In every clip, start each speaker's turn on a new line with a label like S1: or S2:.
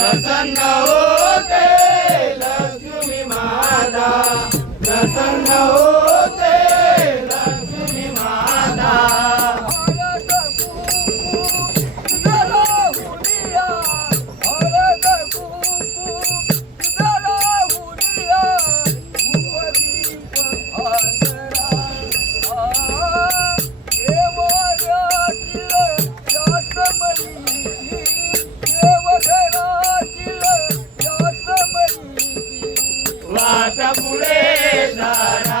S1: प्रसन्न होते लक्ष्मी माता प्रसन्न हो माता पुरे दारा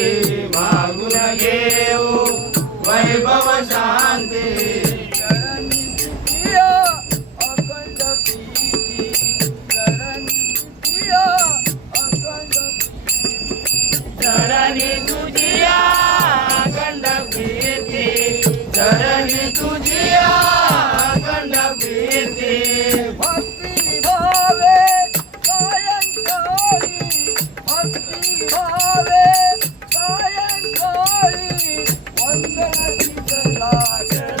S1: Thank you.